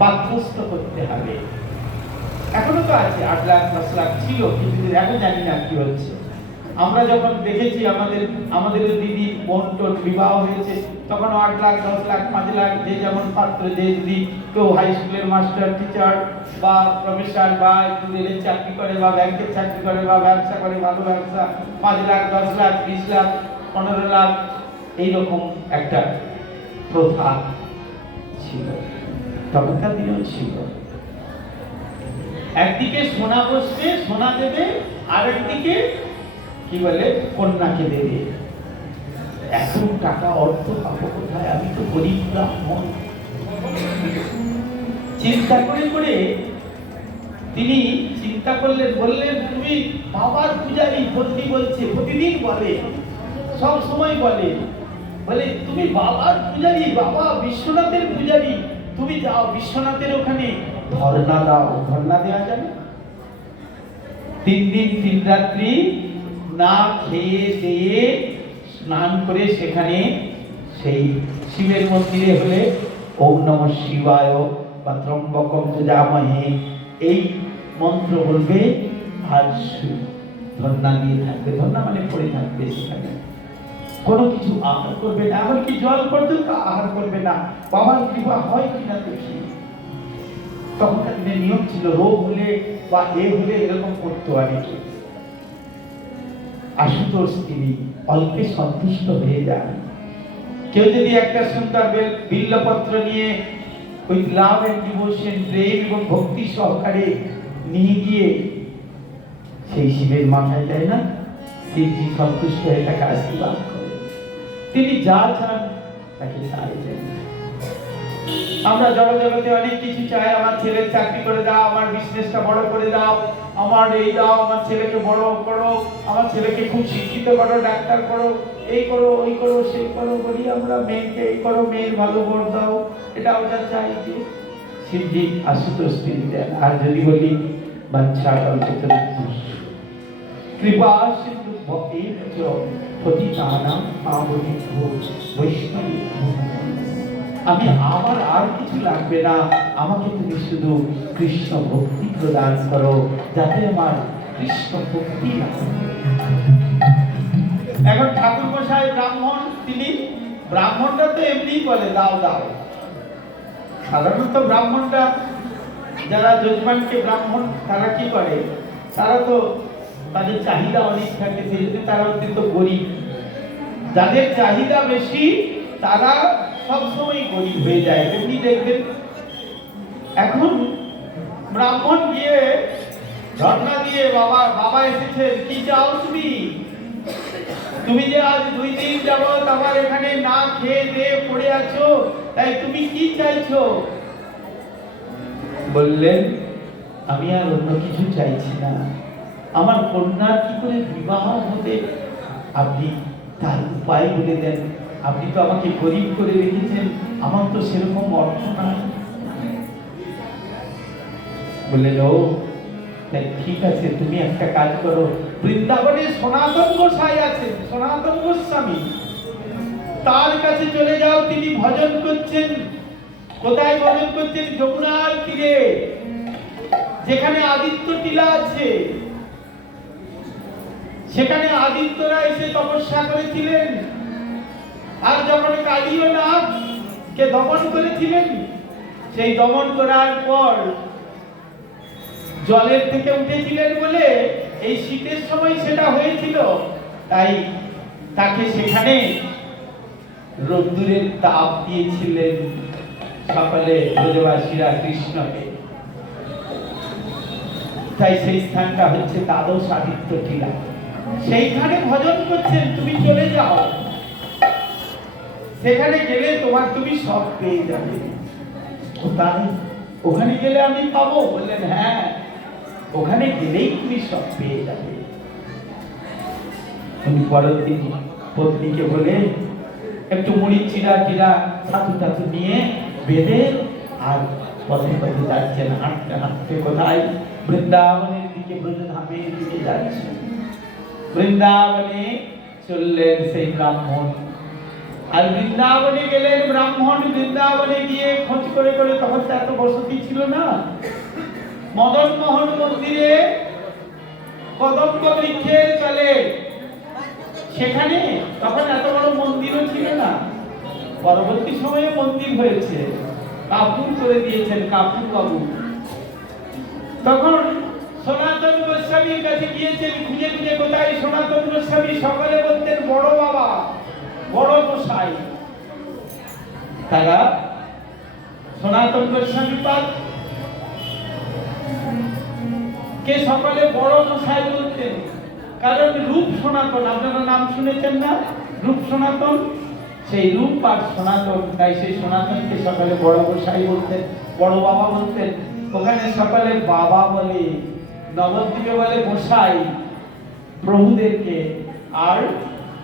পাত্রস্থ করতে হবে। এখনো তো আছে, 8 লাখ 10 লাখ ছিল, কিন্তু এখন জানি না কি হচ্ছে। আমরা যখন দেখেছি আমাদের দিদি বোন টোন বিবাহ হয়েছে, তখন 8 লাখ 10 লাখ 5 লাখ যে যেমন পাত্র, যে যদি কেউ হাই স্কুলের মাস্টার টিচার বা প্রফেসর বা একটু রেলের চাকরি করে বা ব্যাংকের চাকরি করে বা ব্যবসা করে, ভালো ব্যবসা, 5 লাখ 10 লাখ 20 লাখ 15 লাখ এইরকম একটা প্রথা ছিল, তখনকার দিনেও ছিল। একদিকে সোনা বসবে, সোনা দেবে, আরেকদিকে কি বলে কন্যাকে দেবে। এত টাকা অর্থ পাবো কোথায়, আমি তো গরিব ব্রাহ্মণ। চিন্তা করে করে তিনি চিন্তা করলেন, বললেন তুমি বাবার পূজারী। পত্নী বলছে, প্রতিদিন বলে, সব সময় বলে, বলে তুমি বাবার পূজারী, বাবা বিশ্বনাথের পূজারী, তুমি যাও বিশ্বনাথের ওখানে ধর্ণা দাও। ধর্ণা দেওয়া যাবে? 3 দিন 3 রাত্রি না খেয়ে দিয়ে স্নান করে সেখানে সেই শিবের মন্দিরে হলে ওম নমঃ শিবায় বা ত্রম্বকম যজামহে এই মন্ত্র বলবে আর ধর্ণা দিয়ে থাকবে। ধর্ণা মানে পড়ে থাকবে, সেখানে কোনো কিছু আহার করবে না, এমনকি জল পর্যন্ত আহার করবে না। বাবার কৃপা হয় কিনা দেখি। তখনকার দিনে নিয়ম ছিল, রোগ হলে বা হলে এরকম করতো অনেকে। আশুতোষ তিনি অল্পে সন্তুষ্ট হয়ে যান। কেউ যদি একটা সুন্দর বিল্লপত্র নিয়ে উইথ লাভ এন্ড ডিভোশন, প্রেম এবং ভক্তি সহকারে নিয়ে গিয়ে সেই শিবের মাথায় দেয় না, শিবজি সন্তুষ্ট হয়ে তাকে আশীর্বাদ করে। তিনি যা চান তাকে তাই দেন। আমরা জগতে অনেক কিছু চাই, আমার ছেলের চাকরি করে দাও, আমার বিজনেসটা বড় করে দাও, আমার এই দাও, আমার ছেলেকে বড় করো, আমার ছেলেকে খুব শিক্ষিত করো, ডাক্তার করো, এই করো, ওই করো, সেই করো বলি আমরা। মেয়েকে এই করো, মেয়ের ভালো বর দাও, এটা ওটা চাই। যে শিবজি আশুতোষ তিনি দেন। আর যদি বলি বাঞ্ছা কৃপা সিন্ধু ভক্তি পতিতানাং পাবনেভ্যো বৈষ্ণবেভ্যো, আমি আমার আর কিছু লাগবে না, আমাকে তুমি শুধু কৃষ্ণ ভক্তি প্রদান করো, যাতে আমার কৃষ্ণ ভক্তি লাগে। এখন ঠাকুর মশাই ব্রাহ্মণ, তিনি ব্রাহ্মণরা তো এমনি বলে দাও দাও। সাধারণত ব্রাহ্মণরা, যারা যজমানকে ব্রাহ্মণ, তারা কি করে, তারা তো তাদের চাহিদা অনেক থাকে, সেই জন্য তারা অত্যন্ত গরিব। যাদের চাহিদা বেশি তারা সবসময় গরিব হয়ে যায়। এমনি দেখবেন এখন ব্রাহ্মণ গিয়ে ধর্ণা দিয়ে, বাবা এসেছেন, কি চাও তুমি? তুমি যে আজ 2 দিন যাবত আমার এখানে না খেয়ে দিয়ে পড়ে আছো, তাই তুমি কি চাইছো? বললেন, আমি আর অন্য কিছু চাইছি না, আমার কন্যার কি করে বিবাহ হবে আপনি তার উপায় বলে দেন। আপনি তো আমাকে গরিব করে রেখেছেন, আমার তো সেরকম অর্থ নাই। বললেন, ও তাই ঠিক আছে, তুমি একটা কাজ করো, বৃন্দাবনে সনাতন গোসাই আছেন, সনাতন গোস্বামী, তার কাছে চলে যাও। তিনি ভজন করছেন। কোথায় ভজন করছেন? যমুনার তীরে, যেখানে আদিত্য টিলা আছে। সেখানে আদিত্যরা এসে তপস্যা করেছিলেন। আর যখন কালীনাথ কে দমন করেছিলেন, সেই দমন করার পর জলের থেকে উঠেছিলেন বলে এই শীতের সময় সেটা হয়েছিল, তাই তাকে সেখানে রোদ্দুরের তাপ দিয়েছিলেন সকলে ব্রজবাসীরা কৃষ্ণকে। তাই সেই স্থানটা হচ্ছে দ্বাদশ আদিত্য টিলা। সেইখানে ভজন করছেন, তুমি চলে যাও, সেখানে গেলে তুমি সব পেয়ে যাবে। তাই ওখানে গেলে আমি পাবো? বললেন, হ্যাঁ, ওখানে গেলেই তুমি সব পেয়ে যাবে। উনি পরের দিন পত্নীকে বলে একটু মুড়ি চিরা ছাতু টাতু নিয়ে বেঁধে আর পথে পথে যাচ্ছেন, হাঁটতে হাঁটতে কোথায়? বৃন্দাবনের দিকে, ব্রজধামের দিকে যাচ্ছেন। বৃন্দাবনে চললেন সেই ব্রাহ্মণ। আর বৃন্দাবনে গেলেন ব্রাহ্মণ। বৃন্দাবনে গিয়ে খোঁজ করে করে, তখন তো এত বসতি ছিল না, মদন মোহন মন্দিরে কদম্ব বৃক্ষের তলে, সেখানে তখন এত বড় মন্দিরও ছিল না। পরবর্তী সময়ে মন্দির হয়েছে, কাপুর করে দিয়েছেন কাপুর বাবু। তখন সনাতন গোস্বামীর কাছে গিয়েছেন, খুঁজে খুঁজে কোথায় সনাতন গোস্বামী? সকলে বলতেন বড় বাবা, বড় গোসাই। তারা সনাতন গোস্বামী পাদ কে সকলে বড় গোসাই বলতেন, কারণ রূপ সনাতন। আপনারা নাম শুনেছেন না, রূপ সনাতন? সেই রূপ আর সনাতন, তাই সেই সনাতনকে সকলে বড় গোসাই বলতেন, বড় বাবা বলতেন। ওখানে সকালে বাবা বলে, নবদ্বীপে বলে গোসাই প্রভুদেরকে, আর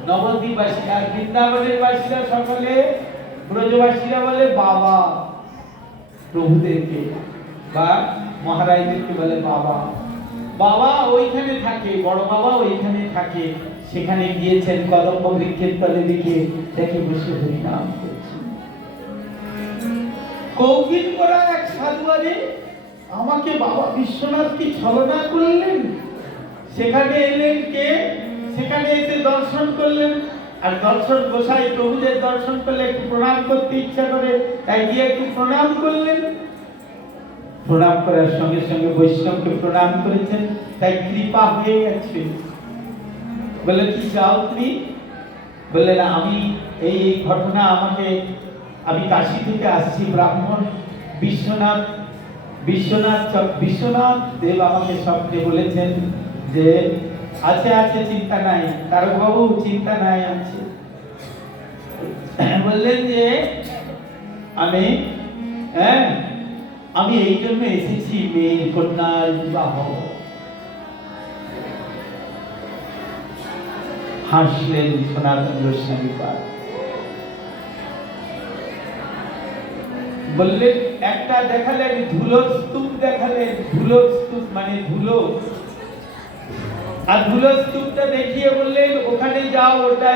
নবদ্বীপবাসী আর বৃন্দাবনের বাসীরা সকলে ব্রজবাসীরা বলে বাবা প্রভুদেরকে, বা মহারাজদেরকে বলে বাবা। বাবা ওইখানে থাকে, বড় বাবা ওইখানে থাকে। সেখানে গিয়েছেন কদম্ব বৃক্ষের তলে দিকে দেখে বসে হরিনাম করছেন। কৌকিন করা এক সাধুয়ারে আমাকে বাবা বিশ্বনাথ কি ছলনা করলেন। সেখানে এলেন কে, সেখানে এসে দর্শন করলেন, আর দর্শন গোসাই প্রভুদের দর্শন করলে একটু প্রণাম করতে ইচ্ছা করে, তাই গিয়ে একটু প্রণাম করলেন। প্রণাম করার সঙ্গে সঙ্গে বৈষ্ণবকে প্রণাম করেছেন, তাই কৃপা হয়ে গেছে। বলে কি চাও তুমি? বললেন আমি এই ঘটনা, আমি কাশী থেকে আসছি, ব্রাহ্মণ বিশ্বনাথ দেব আমাকে স্বপ্নে বলেছেন যে আছে আছে চিন্তা নাই, তারকবাবু চিন্তা নাই আছে। বললেন যে আমি এই জন্য এসেছি মেয়ের কন্যার বিবাহ। হাসলেন সনাতন গোস্বামী পাদ। বললেন একটা দেখালেন ধুলোর স্তূপ, দেখালেন ধুলোর স্তূপ মানে ধুলো, আর ধুলোর স্তূপটা দেখিয়ে বললেন ওখানে যাও, ওটা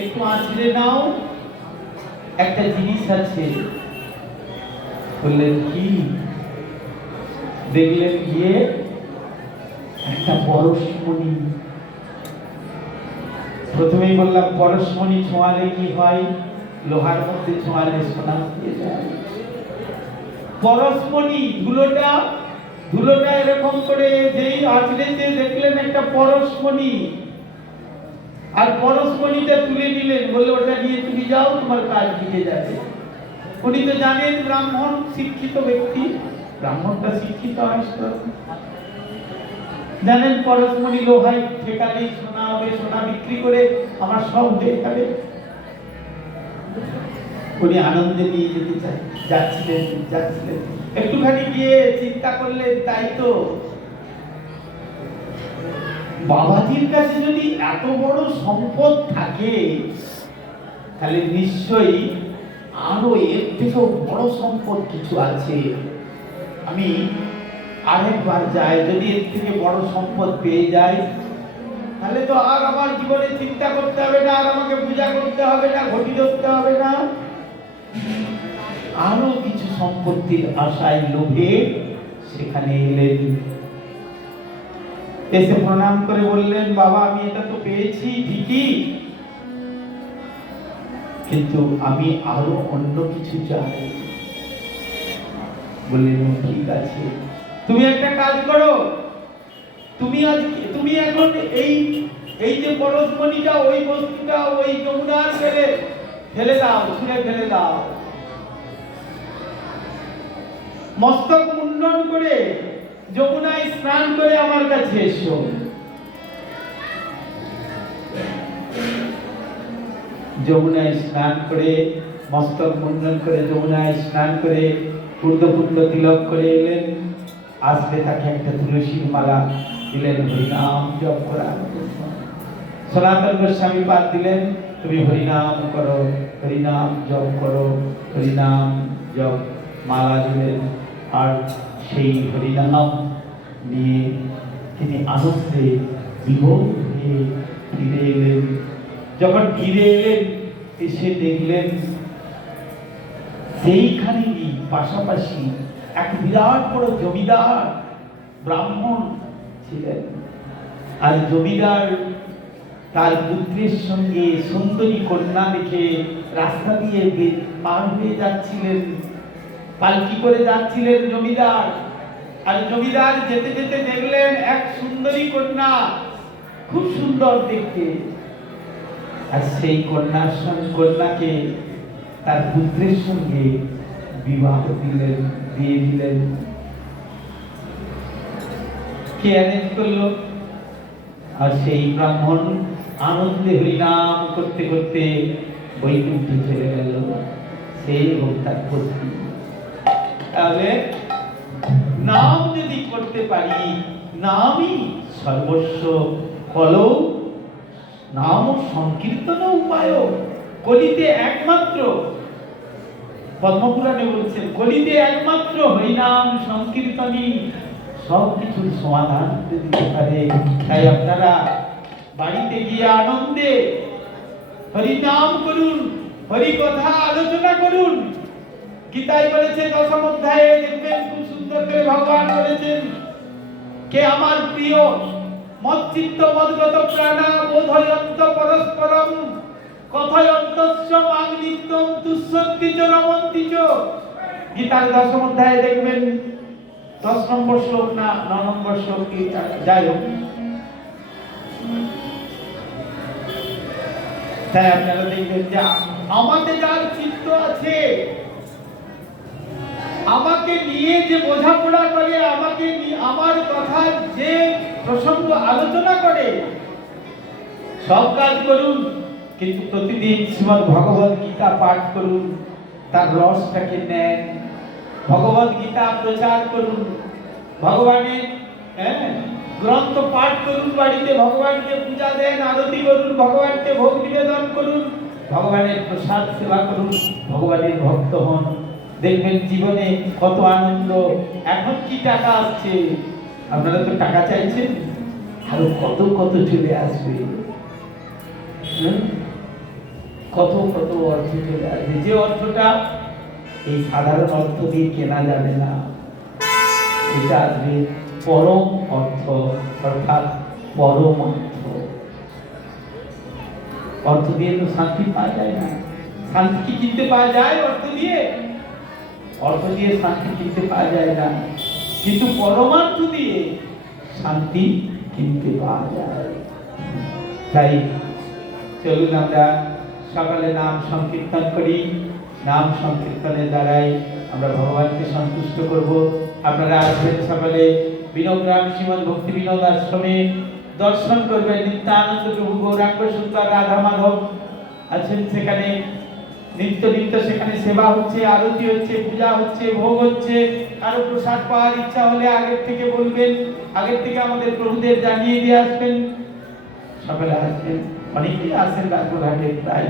একটু আঁচড়ে নাও, একটা জিনিস আছে। বললেন কি? দেখলেন গিয়ে একটা পরশমণি। প্রথমেই বললাম পরশমণি ছোঁয়ালে কি হয়, লোহার মধ্যে ছোঁয়ালে সোনা হয়ে যায়। পরশমণি ধুলোটা এরকম করে যেই আঁচড়েতে দেখলেন একটা পরশমণি, আর পরশমণিটা তুলে নিলেন, বললে ওটা নিয়ে তুমি যাও, তোমার কাজ মিটে যাবে। উনি তো জানেন ব্রাহ্মণ শিক্ষিত ব্যক্তি, ব্রাহ্মণটা শিক্ষিত হয়, জানেন পরশমণি লোহায় ঠেকালেই সোনা হবে, সোনা বিক্রি করে আমার সব দেখাবে। উনি আনন্দে নিয়ে যেতে যাচ্ছিলেন। একটুখানি গিয়ে চিন্তা করলেন, তাই তো বাবাজির কাছে যদি এত বড় সম্পদ থাকে, তাহলে নিশ্চয়ই আরো এর থেকেও বড় সম্পদ কিছু আছে। আমি আরেকবার যাই, যদি এর থেকে বড় সম্পদ পেয়ে যাই, তাহলে তো আর আমার জীবনে চিন্তা করতে হবে না, আর আমাকে পূজা করতে হবে না, ঘটি ধরতে হবে না। আরো কিছু সম্পত্তির আশায় লোভে সেখানে এলেন। এসে প্রণাম করে বললেন, বাবা আমি এটা তো পেয়েছি ঠিকই, কিন্তু আমি আরো অন্য কিছু চাই। বললেন ঠিক আছে, তুমি একটা কাজ করো, তুমি এখন এই যে পরশমণিটা, ওই বস্তুটা ওই যমুনার ফেলে দাও, ছুঁড়ে ফেলে দাও। মস্তক মুন্ডন করে যমুনায় স্নান করে আমার কাছে এসো। যমুনায় স্নান করে, মস্তক মুন্ডন করে যমুনায় স্নান করে পূর্ণ তিলক করে এলেন। আসলে তাকে একটা তুলসীর মালা দিলেন, হরিনাম জপ করা। সনাতন গোস্বামী পাদ দিলেন, তুমি হরিনাম করো, হরিনাম জপ করো, হরিনাম জপ মালা দিলেন। আর সেই হরিনাম নিয়ে তিনি আনন্দে বিভোর হয়ে ফিরে এলেন। যখন ফিরে এলেন, এসে দেখলেন সেইখানেই পাশাপাশি এক বিরাট বড় জমিদার ব্রাহ্মণ ছিলেন, আর জমিদার তার পুত্রের সঙ্গে সুন্দরী কন্যা দেখে রাস্তা দিয়ে পার হয়ে যাচ্ছিলেন, পালকি করে যাচ্ছিলেন জমিদার। আর জমিদার যেতে যেতে দেখলেন এক সুন্দরী কন্যা, খুব সুন্দর দেখতে, আর সেই কন্যাকে তার পুত্রের সঙ্গে বিবাহ দিয়ে দিলেন। কে অ্যারেঞ্জ করলো? আর সেই ব্রাহ্মণ আনন্দে হরিনাম করতে করতে বৈকুণ্ঠে চলে গেল, সেই হোক তার পত্নী। তাহলে নাম যদি করতে পারি, নামই সর্বস্ব। কলৌ নাম সংকীর্তন উপায়। কলিতে একমাত্র, পদ্মপুরাণে বলছেন, কলিতে একমাত্র হরিনাম সংকীর্তনই সব কিছুর সমাধান দিতে পারে। তাই আপনারা বাড়িতে গিয়ে আনন্দে হরিনাম করুন, হরি কথা আলোচনা করুন। গীতায় বলেছে দশম অধ্যায়ে, দেখবেন খুব সুন্দর করে ভগবান বলেছেন, কে আমার প্রিয় মচ্চিত্ত মদ্গত প্রাণা বোধয়ন্ত পরস্পরম কথয়ন্তস্য মাং নিত্যম তুষ্যন্তি চ রমন্তি চ। গীতার দশম অধ্যায়ে দেখবেন 10 নম্বর শ্লোক না 9 নম্বর শ্লোক, কি যাই হোক। তাই আপনারা দেখবেন যে আমাদের যার চিত্ত আছে, আমাকে নিয়ে যে বোঝাপড়া করে, আমাকে আমার কথা যে প্রসঙ্গ আলোচনা করে, সব কাজ করুন, কিন্তু প্রতিদিন শ্রীমদ্ ভগবদ গীতা পাঠ করুন, তার রসটাকে নেন, ভগবদ গীতা প্রচার করুন, ভগবানের গ্রন্থ পাঠ করুন, বাড়িতে ভগবানকে পূজা দেন, আরতি করুন, ভগবানকে ভোগ নিবেদন করুন, ভগবানের প্রসাদ সেবা করুন, ভগবানের ভক্ত হন। দেখবেন জীবনে কত আনন্দ। এখন কি টাকা আসছে, আপনারা তো টাকা চাইছেন, আরো কত কত চলে আসবে, কত কত অর্থ চলে আসবে। যে অর্থটা এই সাধারণ অর্থ দিয়ে কেনা যাবে না, এটা আসবে পরম অর্থ, অর্থাৎ পরম অর্থ। অর্থ দিয়ে তো শান্তি পাওয়া যায় না। শান্তি কি কিনতে পাওয়া যায় অর্থ দিয়ে? অর্থ দিয়ে শান্তি কিনতে পাওয়া যায় না, কিন্তু পরমার্থ দিয়ে শান্তি কিনতে পাওয়া যায়। তাই চলুন আমরা সকালে নাম সংকীর্তন করি। নাম সংকীর্তনের দ্বারাই আমরা ভগবানকে সন্তুষ্ট করব। আপনারা আসবেন সকালে বিনগ্রাম শ্রীমদ ভক্তি বিনোদ আশ্রমে, দর্শন করবেন। নিত্যানন্দ প্রভু গৌরাঙ্গ সুন্দর রাধা মাধব আছেন সেখানে, নিত্য নিত্য সেখানে সেবা হচ্ছে, আরতি হচ্ছে, পূজা হচ্ছে, ভোগ হচ্ছে। কারো প্রসাদ পাওয়ার ইচ্ছা হলে আগের থেকে বলবেন, আগের থেকে আমাদের প্রভুদের জানিয়ে দিয়ে আসবেন। সকালে আসবেন, অনেকেই আসেন রাজঘাটে, প্রায়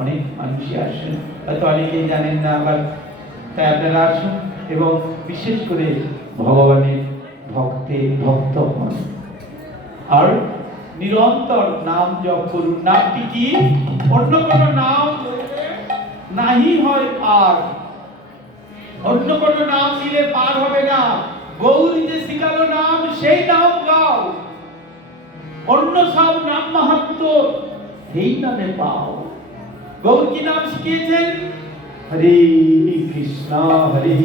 অনেক মানুষই আসেন, হয়তো অনেকেই জানেন না আবার। তাই আপনারা আসুন এবং বিশেষ করে ভগবানের ভক্ত হন, আর নিরন্তর নাম জপ করুন। নামটি কি? অন্য কোনো নাম নাহি হয় পার, অন্য কোনো নাম নিলে পার হবে না। গৌরী যে শিখালো নাম, সেই নাম গাও। অন্য সব নাম মাহাত্ম, সেই নামে পাও। গৌর কি নাম শিখিয়েছেন? হরে কৃষ্ণ হরে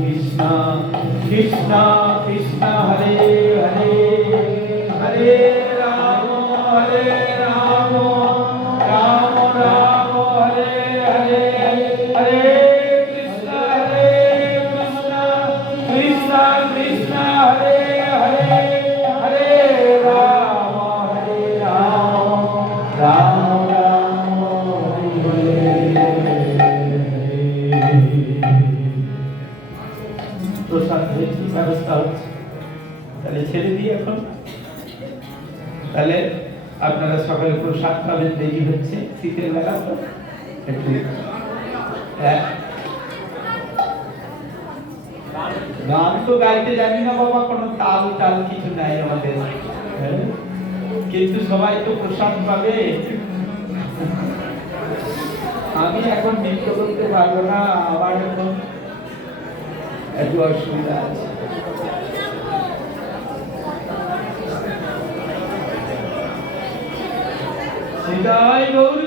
কৃষ্ণ কৃষ্ণ কৃষ্ণ হরে হরে, হরে রাম রাম রাম হরে হরে, হরে কৃষ্ণ কৃষ্ণ কৃষ্ণ হরে হরে, হরে রাম রাম রাম হরে হরে। প্রসাদ হয়েছে, ব্যবস্থা হচ্ছে, তাহলে ছেড়ে দিই এখন। তাহলে আপনারা সকালে প্রসাদ পাবেন, দেরি হচ্ছে, শীতের বেলা তো একটু গান তো গাইতে জানি না বাবা, কোনো তাল টাল কিছু নাই আমাদের, কিন্তু সবাই তো প্রসাদ পাবে। আমি এখন নৃত্য করতে পারবো না, আমার এখন একটু অসুবিধা আছে। হৃদয় গৌর